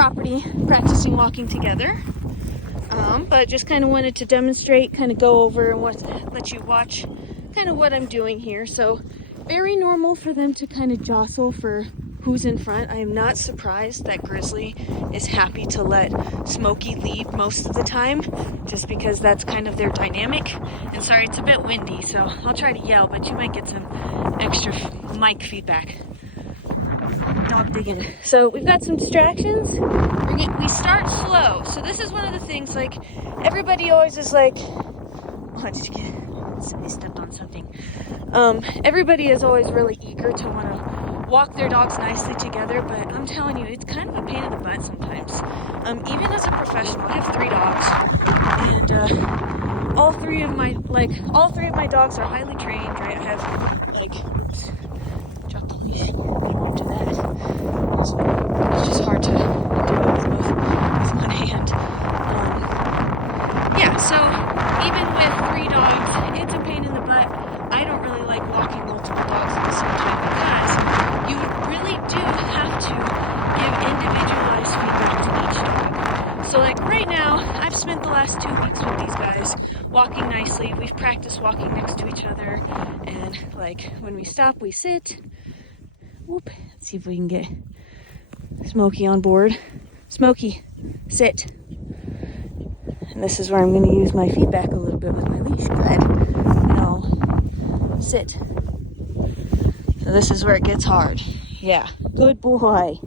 property practicing walking together. But just kind of wanted to demonstrate, kind of go over and let you watch kind of what I'm doing here. So very normal for them to kind of jostle for who's in front. I am not surprised that Grizzly is happy to let Smokey lead most of the time, just because that's kind of their dynamic. And sorry, it's a bit windy, so I'll try to yell, but you might get some extra mic feedback. Dog digging. So we've got some distractions. We start slow. So this is one of the things, like, everybody always is like, oh, did you get, I stepped on something. Everybody is always really eager to want to walk their dogs nicely together, but I'm telling you, it's kind of a pain in the butt sometimes. Even as a professional, I have 3 dogs, and all three of my dogs are highly trained, right? I have, like, oops, drop the leash. I won't do that. It's just hard to do it with one hand. Yeah, so even with 3 dogs, it's a pain in the butt. I don't really like walking multiple dogs at the same time because you really do have to give individualized feedback to each dog. So like right now, I've spent the last 2 weeks with these guys walking nicely. We've practiced walking next to each other, and like when we stop, we sit. Whoop. Let's see if we can get Smokey on board. Smokey, sit. And this is where I'm going to use my feedback a little bit with my leash. Good. No. Sit. So this is where it gets hard. Yeah. Good boy.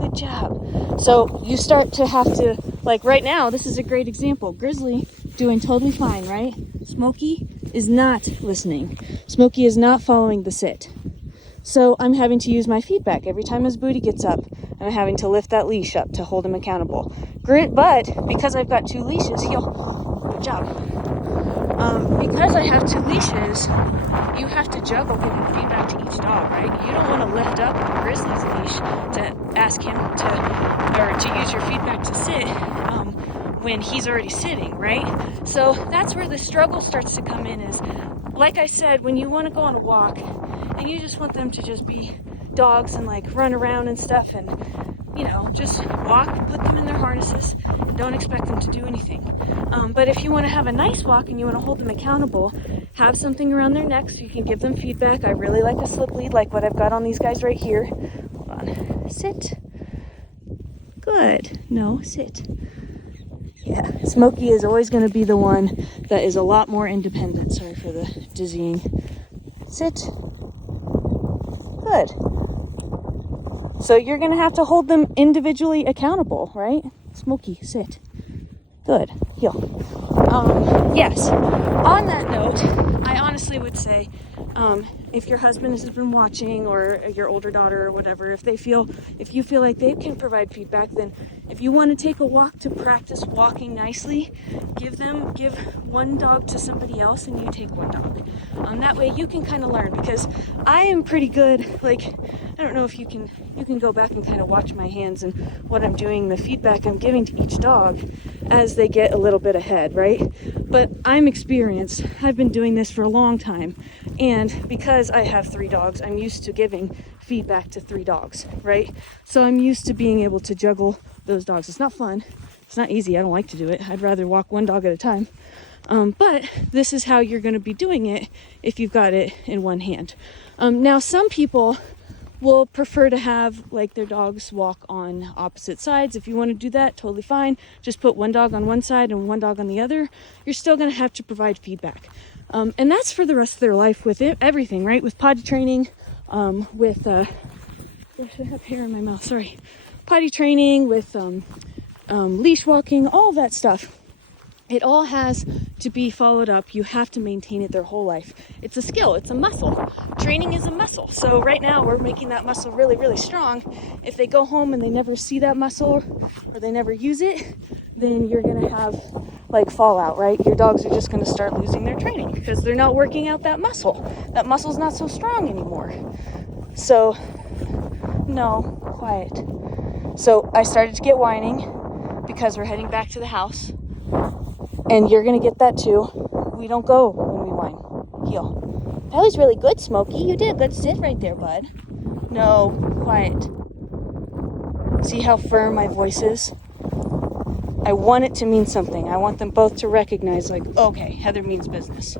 Good job. So you start to have to, like right now, this is a great example. Grizzly doing totally fine, right? Smokey is not listening. Smokey is not following the sit. So I'm having to use my feedback. Every time his booty gets up, I'm having to lift that leash up to hold him accountable. But because I've got 2 leashes, good job. Because I have 2 leashes, you have to juggle giving feedback to each dog, right? You don't want to lift up Grizzly's leash to ask him to use your feedback to sit when he's already sitting, right? So that's where the struggle starts to come in. Is, like I said, when you want to go on a walk and you just want them to just be dogs and like run around and stuff, and you know, just walk, put them in their harnesses, and don't expect them to do anything. But if you want to have a nice walk and you want to hold them accountable, have something around their neck so you can give them feedback. I really like a slip lead, like what I've got on these guys right here. Hold on. Sit. Good. No, sit. Yeah, Smokey is always going to be the one that is a lot more independent. Sorry for the dizzying. Sit. Good. So you're going to have to hold them individually accountable, right? Smokey, sit. Good. Heel. Yes. On that note, I honestly would say, if your husband has been watching, or your older daughter or whatever, if you feel like they can provide feedback, then if you want to take a walk to practice walking nicely, give one dog to somebody else and you take 1 dog. That way you can kind of learn, because I am pretty good, like, I don't know if you can go back and kind of watch my hands and what I'm doing, the feedback I'm giving to each dog as they get a little bit ahead, right? But I'm experienced. I've been doing this for a long time. And because I have 3 dogs, I'm used to giving feedback to 3 dogs, right? So I'm used to being able to juggle those dogs. It's not fun. It's not easy. I don't like to do it. I'd rather walk 1 dog at a time. But this is how you're going to be doing it if you've got it in one hand. Now, some people will prefer to have like their dogs walk on opposite sides. If you want to do that, totally fine. Just put 1 dog on one side and 1 dog on the other. You're still going to have to provide feedback. And that's for the rest of their life with everything, right? With potty training, with, I have hair in my mouth, sorry. Potty training, with leash walking, all that stuff. It all has to be followed up. You have to maintain it their whole life. It's a skill. It's a muscle. Training is a muscle. So right now we're making that muscle really, really strong. If they go home and they never see that muscle, or they never use it, then you're going to have like fallout, right? Your dogs are just going to start losing their training because they're not working out that muscle. That muscle's not so strong anymore. So, no, quiet. So I started to get whining because we're heading back to the house. And you're going to get that too. We don't go when we whine. Heel. That was really good, Smokey. You did a good sit right there, bud. No, quiet. See how firm my voice is? I want it to mean something. I want them both to recognize, like, okay, Heather means business.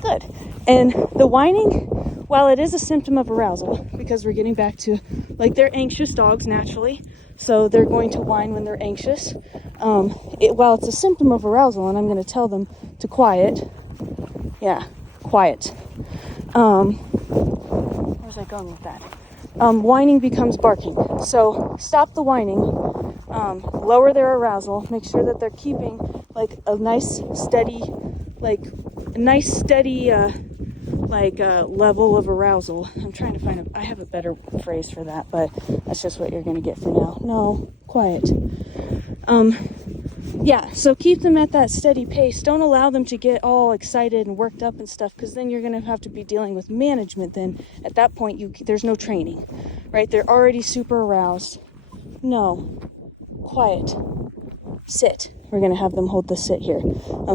Good. And the whining, while it is a symptom of arousal, because we're getting back to, like, they're anxious dogs naturally, so they're going to whine when they're anxious. While it's a symptom of arousal, and I'm going to tell them to quiet. Yeah, quiet. Where's I going with that? Whining becomes barking. So stop the whining. Lower their arousal. Make sure that they're keeping like a nice steady level of arousal. I'm trying to find I have a better phrase for that, but that's just what you're going to get for now. No, quiet. Yeah, so keep them at that steady pace. Don't allow them to get all excited and worked up and stuff, because then you're going to have to be dealing with management. Then at that point, there's no training, right? They're already super aroused. No, quiet. Sit. We're going to have them hold the sit here.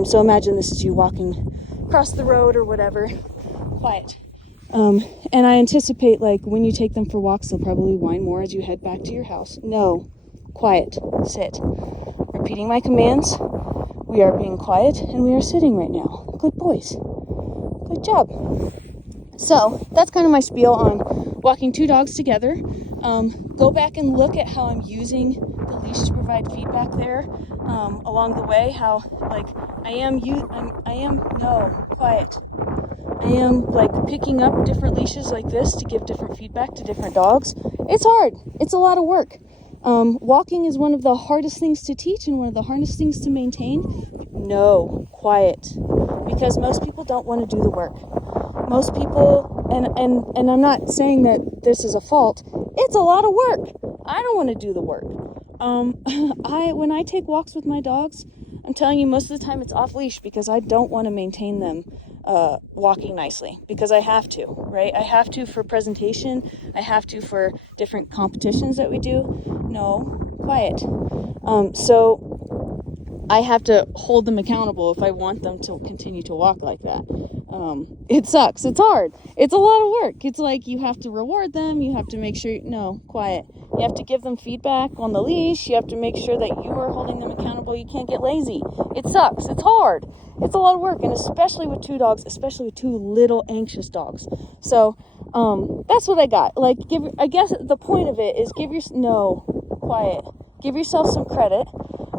So imagine this is you walking across the road or whatever. Quiet. And I anticipate, like, when you take them for walks, they'll probably whine more as you head back to your house. No, quiet. Sit. Repeating my commands. We are being quiet and we are sitting right now. Good boys. Good job. So that's kind of my spiel on walking two dogs together. Go back and look at how I'm using the leash to provide feedback there along the way. How, like, I am quiet. I am, like, picking up different leashes like this to give different feedback to different dogs. It's hard. It's a lot of work. Walking is one of the hardest things to teach and one of the hardest things to maintain. No, quiet. Because most people don't want to do the work. Most people, and I'm not saying that this is a fault, it's a lot of work. I don't want to do the work. When I take walks with my dogs, I'm telling you, most of the time it's off leash because I don't want to maintain them walking nicely, because I have to, right? I have to for presentation. I have to for different competitions that we do. No, quiet. So I have to hold them accountable if I want them to continue to walk like that. It sucks. It's hard. It's a lot of work. It's like you have to reward them. You have to make sure, no, quiet. You have to give them feedback on the leash. You have to make sure that you are holding them accountable. You can't get lazy. It sucks. It's hard. It's a lot of work, and especially with two dogs, especially with two little anxious dogs. So that's what I got. Like, I guess the point of it is quiet. Give yourself some credit.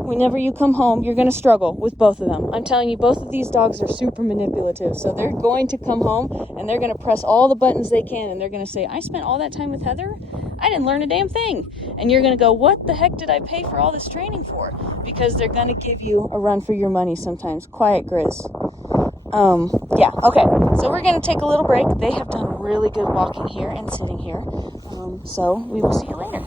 Whenever you come home, you're going to struggle with both of them. I'm telling you, both of these dogs are super manipulative. So they're going to come home and they're going to press all the buttons they can. And they're going to say, I spent all that time with Heather. I didn't learn a damn thing. And you're going to go, what the heck did I pay for all this training for? Because they're going to give you a run for your money sometimes. Quiet, Grizz. Yeah, okay. So we're going to take a little break. They have done really good walking here and sitting here. So we will see you later.